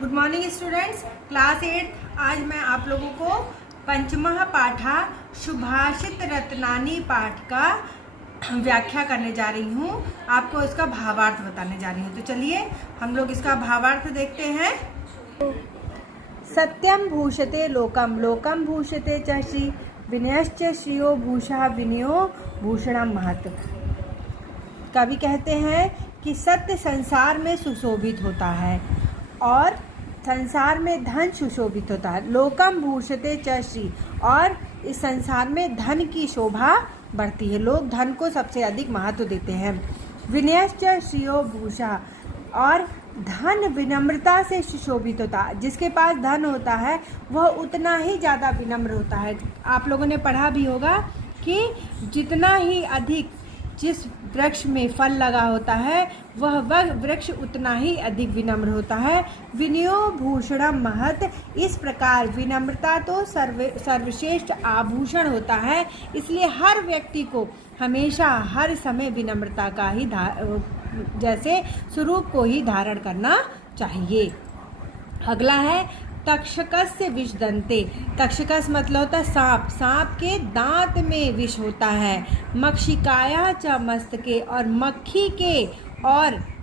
Good morning students, class 8। आज मैं आप लोगों को पंचमः पाठा सुभाषित रत्नानी पाठ का व्याख्या करने जा रही हूँ। आपको इसका भावार्थ बताने जा रही हूँ। तो चलिए हम लोग इसका भावार्थ देखते हैं। सत्यम भूषते लोकम, लोकम भूषते च श्री, विनयश्च श्रियो भूषा, विनयो भूषणम महत्। कवि कहते हैं कि सत्य संसार में सुशोभित होता है और संसार में धन सुशोभित होता है। लोकम भूषते च श्री, और इस संसार में धन की शोभा बढ़ती है। लोग धन को सबसे अधिक महत्व देते हैं। विनयश्च श्रियो भूषा, और धन विनम्रता से सुशोभित होता है। जिसके पास धन होता है वह उतना ही ज़्यादा विनम्र होता है। आप लोगों ने पढ़ा भी होगा कि जितना ही अधिक जिस वृक्ष में फल लगा होता है वह वृक्ष उतना ही अधिक विनम्र होता है। विनयो भूषणम महत्, इस प्रकार विनम्रता तो सर्वश्रेष्ठ आभूषण होता है। इसलिए हर व्यक्ति को हमेशा हर समय विनम्रता का ही जैसे स्वरूप को ही धारण करना चाहिए। अगला है तक्षकस्य विषदंते। तक्षकस मतलब होता है सांप। सांप के दांत में विष होता है। मक्षिकाया च मस्तके, और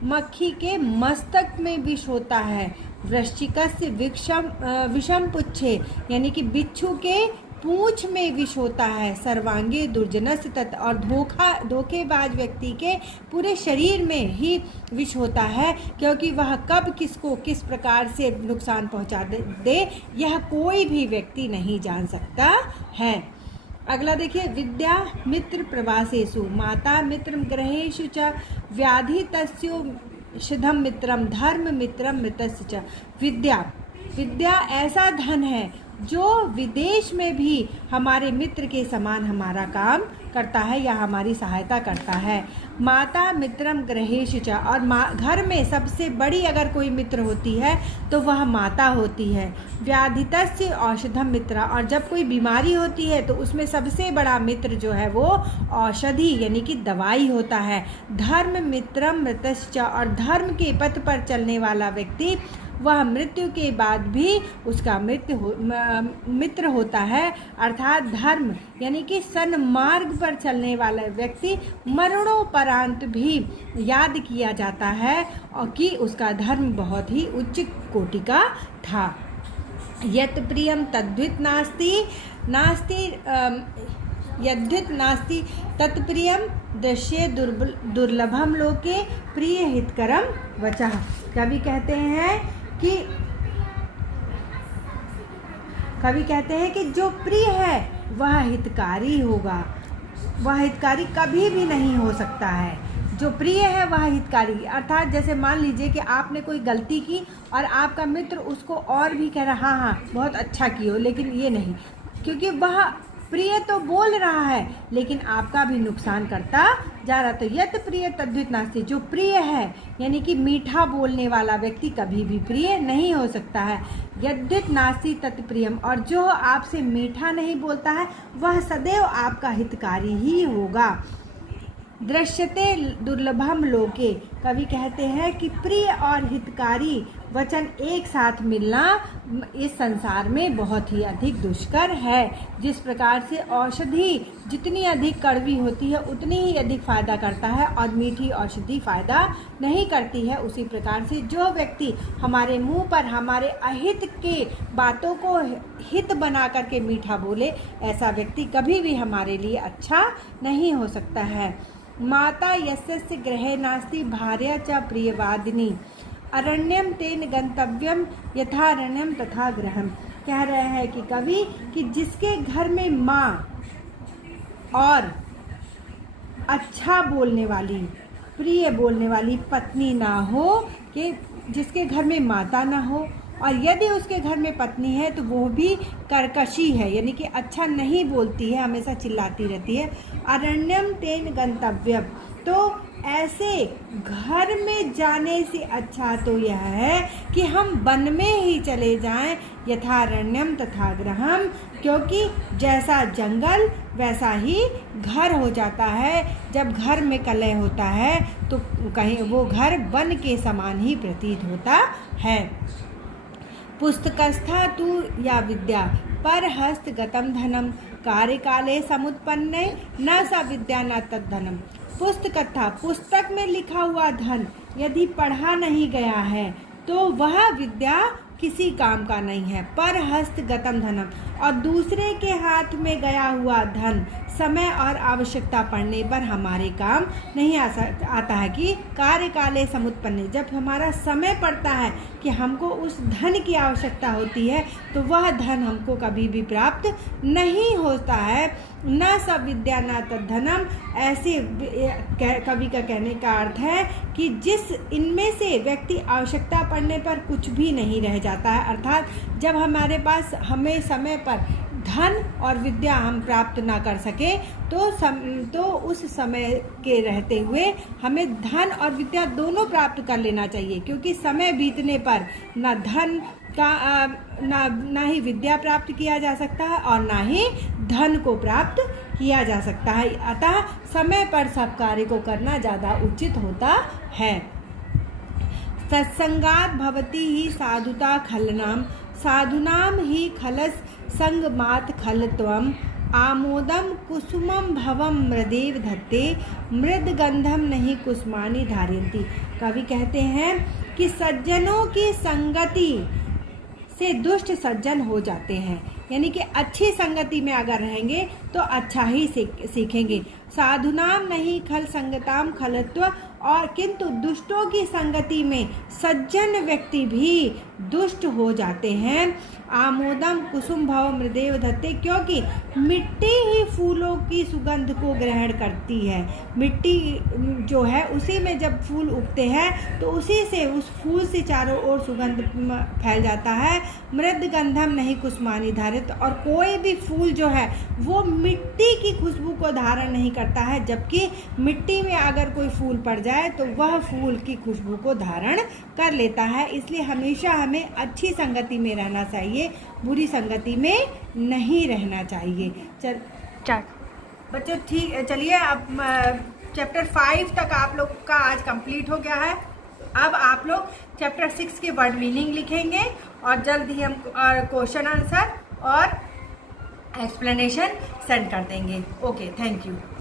मक्खी के मस्तक में विष होता है। वृश्चिकस्य विषम पुच्छे, यानी कि बिच्छू के पूंछ में विष होता है। सर्वांगे दुर्जनस्य तत्, और धोखेबाज व्यक्ति के पूरे शरीर में ही विष होता है, क्योंकि वह कब किसको किस प्रकार से नुकसान पहुंचा दे यह कोई भी व्यक्ति नहीं जान सकता है। अगला देखिए, विद्या मित्र प्रवासेषु, माता मित्रम ग्रहेषु च, व्याधि तस्योषधम मित्रम, धर्म मित्रम मृतस्य च। विद्या ऐसा धन है जो विदेश में भी हमारे मित्र के समान हमारा काम करता है या हमारी सहायता करता है। माता मित्रम ग्रहेषु च, और घर में सबसे बड़ी अगर कोई मित्र होती है तो वह माता होती है। व्याधितस्य औषधम मित्र, और जब कोई बीमारी होती है तो उसमें सबसे बड़ा मित्र जो है वो औषधि यानी कि दवाई होता है। धर्म मित्रम मृतस्य च, और धर्म के पथ पर चलने वाला व्यक्ति वह मृत्यु के बाद भी उसका मित्र होता है। अर्थात धर्म यानी कि सन्मार्ग पर चलने वाला व्यक्ति मरणोपरांत भी याद किया जाता है और कि उसका धर्म बहुत ही उच्च कोटि का था। यत् प्रियम तद्वित यद्वित नास्ति तत्प्रियम दृश्ये दुर्लभम लोके प्रिय हितकरम वचः। कवि कहते हैं कि जो प्रिय है वह हितकारी होगा। वह हितकारी कभी भी नहीं हो सकता है। जो प्रिय है वह हितकारी, अर्थात जैसे मान लीजिए कि आपने कोई गलती की और आपका मित्र उसको और भी कह रहा हाँ बहुत अच्छा कियो, लेकिन ये नहीं, क्योंकि वह प्रिय तो बोल रहा है लेकिन आपका भी नुकसान करता जा रहा। तो यत् प्रिय तद्वित नास्ति, जो प्रिय है यानी कि मीठा बोलने वाला व्यक्ति कभी भी प्रिय नहीं हो सकता है। यद्वित नास्ति तत्प्रियम, और जो आपसे मीठा नहीं बोलता है वह सदैव आपका हितकारी ही होगा। दृश्यते दुर्लभम लोके, कवि कहते हैं कि प्रिय और हितकारी वचन एक साथ मिलना इस संसार में बहुत ही अधिक दुष्कर है। जिस प्रकार से औषधि जितनी अधिक कड़वी होती है उतनी ही अधिक फायदा करता है और मीठी औषधि फायदा नहीं करती है, उसी प्रकार से जो व्यक्ति हमारे मुंह पर हमारे अहित के बातों को हित बना करके मीठा बोले, ऐसा व्यक्ति कभी भी हमारे लिए अच्छा नहीं हो सकता है। माता यस्य गृहे नास्ति भार्या च प्रियवादिनी, अरण्यम तेन गंतव्यम यथारण्यम तथा गृहम। कह रहे हैं कि कवि कि जिसके घर में माँ और अच्छा बोलने वाली प्रिय बोलने वाली पत्नी ना हो, कि जिसके घर में माता ना हो और यदि उसके घर में पत्नी है तो वो भी कर्कशी है यानी कि अच्छा नहीं बोलती है, हमेशा चिल्लाती रहती है। अरण्यम तेन गंतव्यम, तो ऐसे घर में जाने से अच्छा तो यह है कि हम वन में ही चले जाएं। यथारण्यम तथा गृहम, क्योंकि जैसा जंगल वैसा ही घर हो जाता है। जब घर में कलह होता है तो कहीं वो घर वन के समान ही प्रतीत होता है। पुस्तकस्था तु या विद्या परहस्तगतं धनम कार्यकाले समुत्पन्ने न सा विद्या न तद्धनम। पुस्तकथा, पुस्तक में लिखा हुआ धन यदि पढ़ा नहीं गया है तो वह विद्या किसी काम का नहीं है। पर हस्तगतम धनम, और दूसरे के हाथ में गया हुआ धन समय और आवश्यकता पड़ने पर हमारे काम नहीं आता है। कि कार्यकाले समुत्पन्ने, जब हमारा समय पड़ता है कि हमको उस धन की आवश्यकता होती है तो वह धन हमको कभी भी प्राप्त नहीं होता है। न स विद्या न तद्धनम, ऐसे कवि का कहने का अर्थ है कि जिस इनमें से व्यक्ति आवश्यकता पड़ने पर कुछ भी नहीं रह जाता है, अर्थात जब हमारे पास हमें समय पर धन और विद्या हम प्राप्त ना कर सके तो उस समय के रहते हुए हमें धन और विद्या दोनों प्राप्त कर लेना चाहिए, क्योंकि समय बीतने पर ना धन का ना ही विद्या प्राप्त किया जा सकता है और ना ही धन को प्राप्त किया जा सकता है। अतः समय पर सब कार्य को करना ज़्यादा उचित होता है। सत्संगात् भवति ही साधुता खलनाम, साधुनाम ही खलस संगमात् खलत्वम, आमोदम कुसुमम भवम मृदेव धत्ते, मृद गंधम नहीं कुसुमानी धारयन्ति। कवि कहते हैं कि सज्जनों की संगति से दुष्ट सज्जन हो जाते हैं, यानी कि अच्छी संगति में अगर रहेंगे तो अच्छा ही सीखेंगे। साधुनाम नहीं खल संगताम खलत्व, और किंतु दुष्टों की संगति में सज्जन व्यक्ति भी दुष्ट हो जाते हैं। आमोदम कुसुम भव मृदेव धत्ते, क्योंकि मिट्टी ही फूलों की सुगंध को ग्रहण करती है। मिट्टी जो है उसी में जब फूल उगते हैं तो उसी से उस फूल से चारों ओर सुगंध फैल जाता है। मृद गंधम नहीं कुसुमानी धारित, और कोई भी फूल जो है वो मिट्टी की खुशबू को धारण नहीं करता है, जबकि मिट्टी में अगर कोई फूल पड़ जाए तो वह फूल की खुशबू को धारण कर लेता है। इसलिए हमेशा हमें अच्छी संगति में रहना चाहिए, बुरी संगति में नहीं रहना चाहिए। बच्चों ठीक, चलिए अब चैप्टर 5 तक आप लोग का आज कंप्लीट हो गया है। अब आप लोग चैप्टर 6 के वर्ड मीनिंग लिखेंगे और जल्द ही हम क्वेश्चन आंसर और एक्सप्लेनेशन सेंड कर देंगे। Okay, thank you.